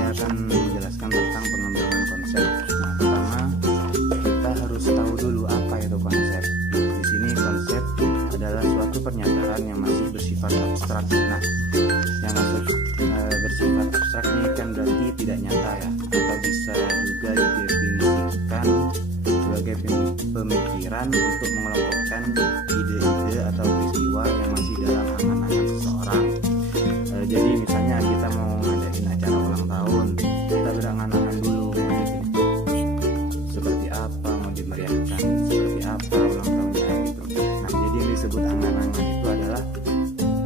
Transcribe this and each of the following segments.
saya akan menjelaskan tentang pengembangan konsep. Nah, pertama kita harus tahu dulu apa itu konsep. Di sini konsep adalah suatu pernyataan yang masih bersifat abstrak. Nah, yang maksud bersifat abstrak ini kan berarti tidak nyata ya, atau bisa juga didefinisikan sebagai pemikiran untuk mengelompokkan ide-ide atau peristiwa yang masih dalam angan-angan seseorang. Jadi misalnya kita mau ngadain acara ulang tahun, kita berangan-angan dulu seperti apa, mau dimeriahkan seperti apa ulang tahunnya gitu. Nah, jadi yang disebut angan-angan itu adalah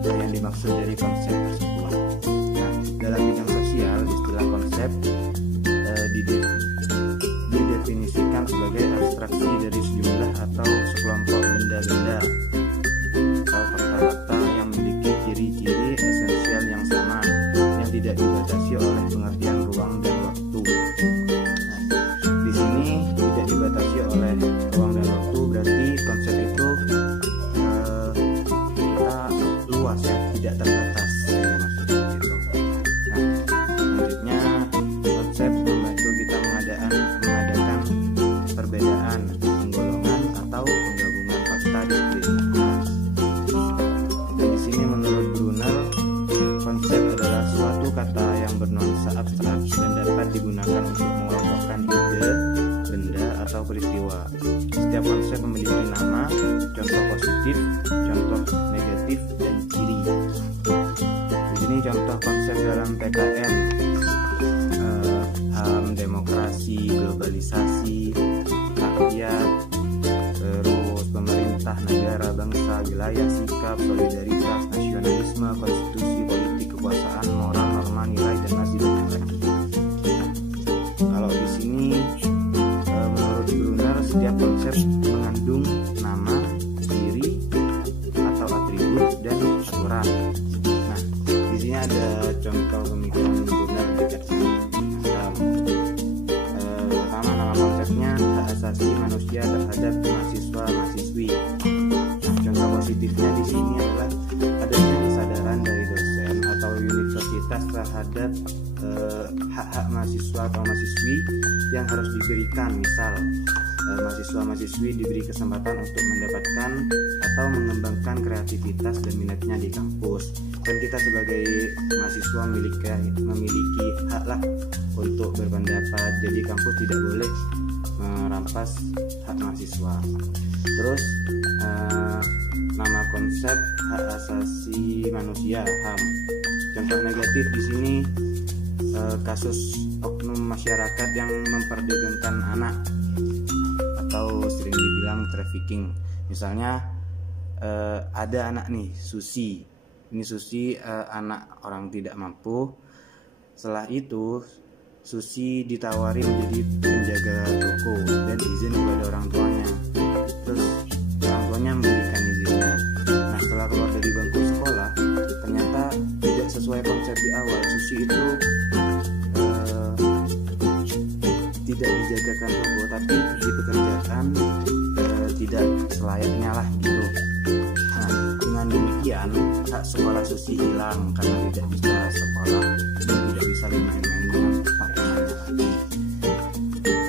yang dimaksud dari konsep tersebut. Nah, dalam bidang sosial istilah konsep didefinisikan sebagai abstraksi dari sejumlah atau sekelompok benda-benda atau fakta-fakta yang memiliki ciri-ciri esensial yang sama, yang tidak dibatasi oleh pengertian ruang dan waktu. Nah, di sini tidak dibatasi oleh ruang dan waktu berarti konsep itu kita luas ya, tidak terbatas. Maksudnya gitu. Nah, selanjutnya konsep membantu kita mengadakan perbedaan, penggolongan atau penggabungan fakta di sekeliling kita. Dan di sini menurut Brunner, konsep adalah suatu kata yang bernuansa abstrak dan dapat digunakan untuk mengelompokkan ide, benda atau peristiwa. Setiap konsep memiliki nama, contoh positif, contoh negatif, dan ciri. Di sini contoh konsep dalam PKN, HAM, demokrasi, globalisasi, rakyat, terus pemerintah, negara, bangsa, wilayah, sikap, solidaritas, nasionalisme, konstitusi, politik, kekuasaan, moral, norma, nilai, dan masih banyak lagi. Kalau di sini menurut Brunner, setiap konsep mengandung nama, ciri, atau atribut dan aturan. Nah, di sini ada contoh pemikiran Brunner dekat sini. Pertama, nama konsepnya hak asasi manusia terhadap mahasiswa-mahasiswi. Nah, contoh positifnya di sini adalah adanya kesadaran dari dosen atau universitas terhadap hak-hak mahasiswa atau mahasiswi yang harus diberikan. Misal, mahasiswa-mahasiswi diberi kesempatan untuk mendapatkan atau mengembangkan kreativitas dan minatnya di kampus. Dan kita sebagai mahasiswa memiliki hak lah untuk berpendapat. Jadi kampus tidak boleh merampas hak mahasiswa. Terus nama konsep hak asasi manusia HAM. Contoh negatif di sini kasus oknum masyarakat yang memperdagangkan anak atau sering dibilang trafficking. Misalnya ada anak nih, Susi. Ini Susi anak orang tidak mampu. Setelah itu Susi ditawari menjadi penjaga toko dan izin kepada orang tuanya. Terus orang tuanya memberikan izinnya. Nah, setelah keluar dari bangku sekolah, ternyata tidak sesuai konsep di awal. Susi itu tidak dijagakan toko, tapi dipekerjakan tidak selayaknya lah gitu. Nah, dengan demikian hak sekolah Susi hilang karena tidak bisa sekolah dan tidak bisa bermain-main dengan teman-temannya lagi.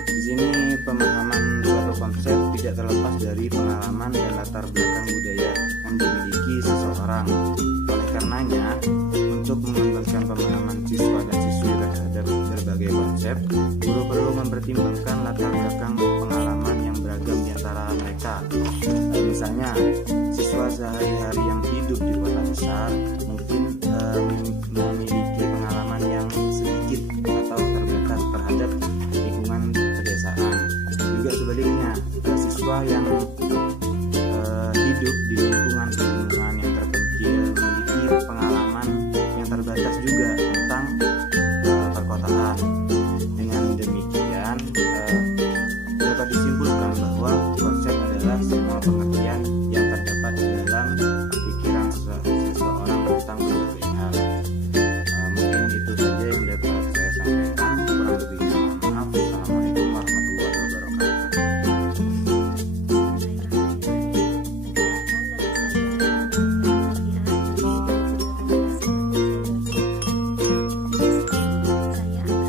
Di sini pemahaman suatu konsep tidak terlepas dari pengalaman dan latar belakang budaya yang dimiliki seseorang. Oleh karenanya, untuk mengembangkan pemahaman siswa dan siswi terhadap berbagai konsep, guru perlu mempertimbangkan latar belakang pengalaman yang beragam di antara mereka. Misalnya, siswa sehari-hari yang hidup di kota besar mungkin memiliki pengalaman yang sedikit atau terbatas terhadap lingkungan pedesaan. Juga sebaliknya, siswa yang hidup di lingkungan yang terpencil memiliki pengalaman yang terbatas juga tentang perkotaan. Dengan demikian dapat disimpulkan bahwa konsep adalah semua pengertian yang terdapat di dalam pikiran seseorang tentang berbagai hal. Mungkin itu saja yang dapat saya sampaikan. Kurang lebihnya maaf. Assalamualaikum warahmatullahi wabarakatuh. Saya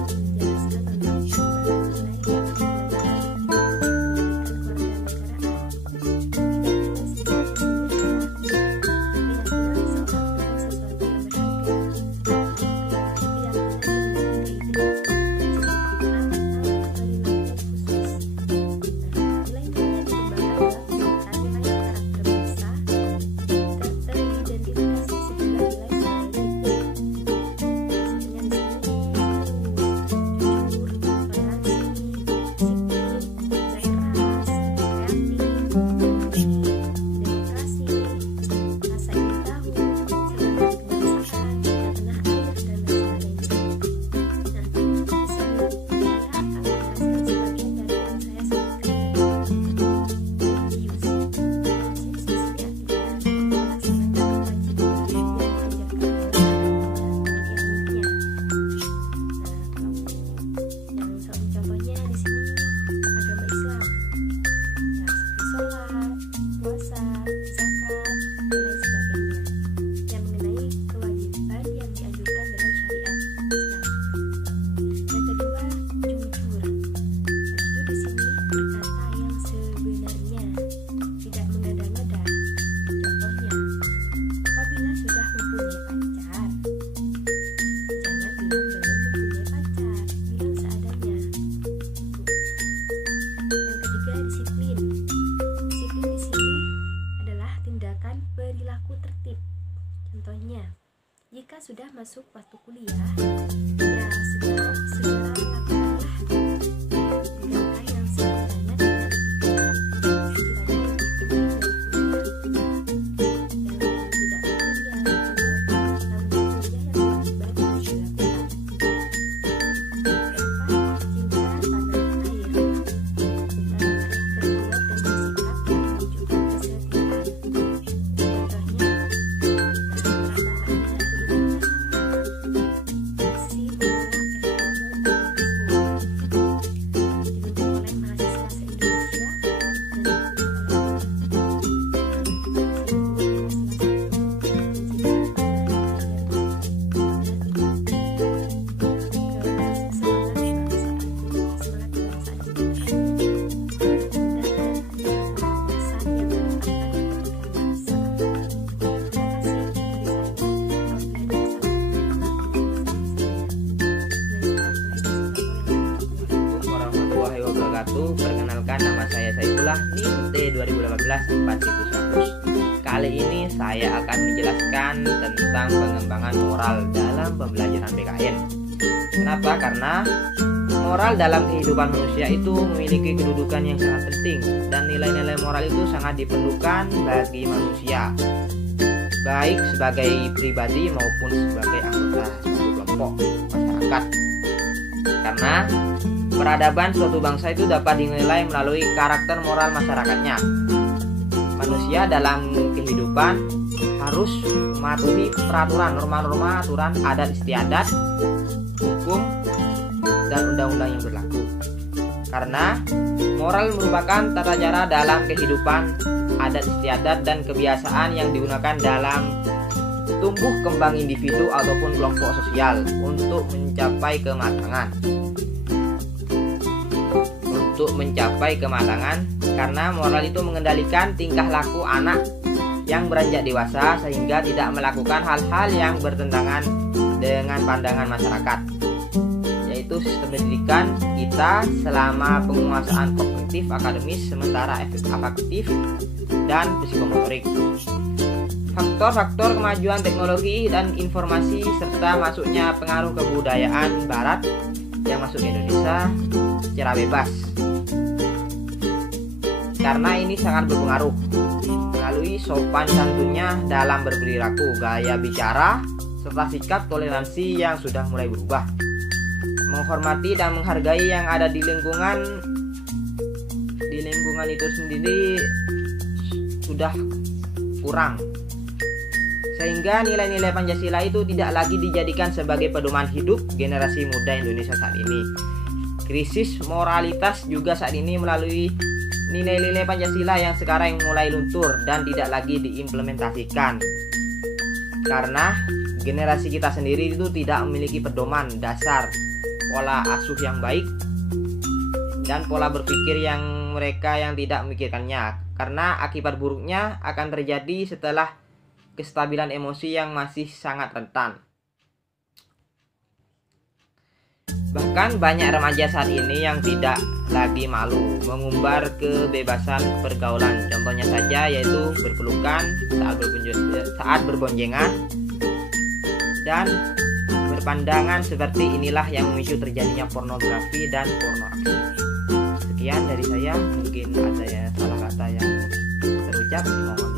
masuk waktu kuliah, ya segera lakukanlah langkah yang sekiranya tidak Perkenalkan, nama saya Saifullah, NIM T2018-4100. Kali ini saya akan menjelaskan tentang pengembangan moral dalam pembelajaran PKN. Kenapa? Karena moral dalam kehidupan manusia itu memiliki kedudukan yang sangat penting, dan nilai-nilai moral itu sangat diperlukan bagi manusia, baik sebagai pribadi maupun sebagai anggota suatu kelompok masyarakat. Karena peradaban suatu bangsa itu dapat dinilai melalui karakter moral masyarakatnya. Manusia dalam kehidupan harus mematuhi peraturan, norma-norma, aturan, adat istiadat, hukum, dan undang-undang yang berlaku. Karena moral merupakan tata cara dalam kehidupan, adat istiadat, dan kebiasaan yang digunakan dalam tumbuh kembang individu ataupun kelompok sosial untuk mencapai kematangan. Karena moral itu mengendalikan tingkah laku anak yang beranjak dewasa sehingga tidak melakukan hal-hal yang bertentangan dengan pandangan masyarakat, yaitu sistem pendidikan kita selama penguasaan kognitif, akademis, sementara efek afektif, dan psikomotorik. Faktor-faktor kemajuan teknologi dan informasi serta masuknya pengaruh kebudayaan barat yang masuk ke Indonesia secara bebas, karena ini sangat berpengaruh melalui sopan santunnya dalam berperilaku, gaya bicara, serta sikap toleransi yang sudah mulai berubah. Menghormati dan menghargai yang ada di lingkungan itu sendiri sudah kurang, sehingga nilai-nilai Pancasila itu tidak lagi dijadikan sebagai pedoman hidup generasi muda Indonesia saat ini. Krisis moralitas juga saat ini melalui nilai-nilai Pancasila yang sekarang mulai luntur dan tidak lagi diimplementasikan, karena generasi kita sendiri itu tidak memiliki pedoman dasar pola asuh yang baik dan pola berpikir yang mereka yang tidak memikirkannya, karena akibat buruknya akan terjadi setelah kestabilan emosi yang masih sangat rentan. Bahkan banyak remaja saat ini yang tidak lagi malu mengumbar kebebasan pergaulan. Contohnya saja yaitu berpelukan saat berboncengan dan berpandangan seperti inilah yang memicu terjadinya pornografi dan pornoaksi. Sekian dari saya, mungkin ada ya salah kata yang terucap, mohon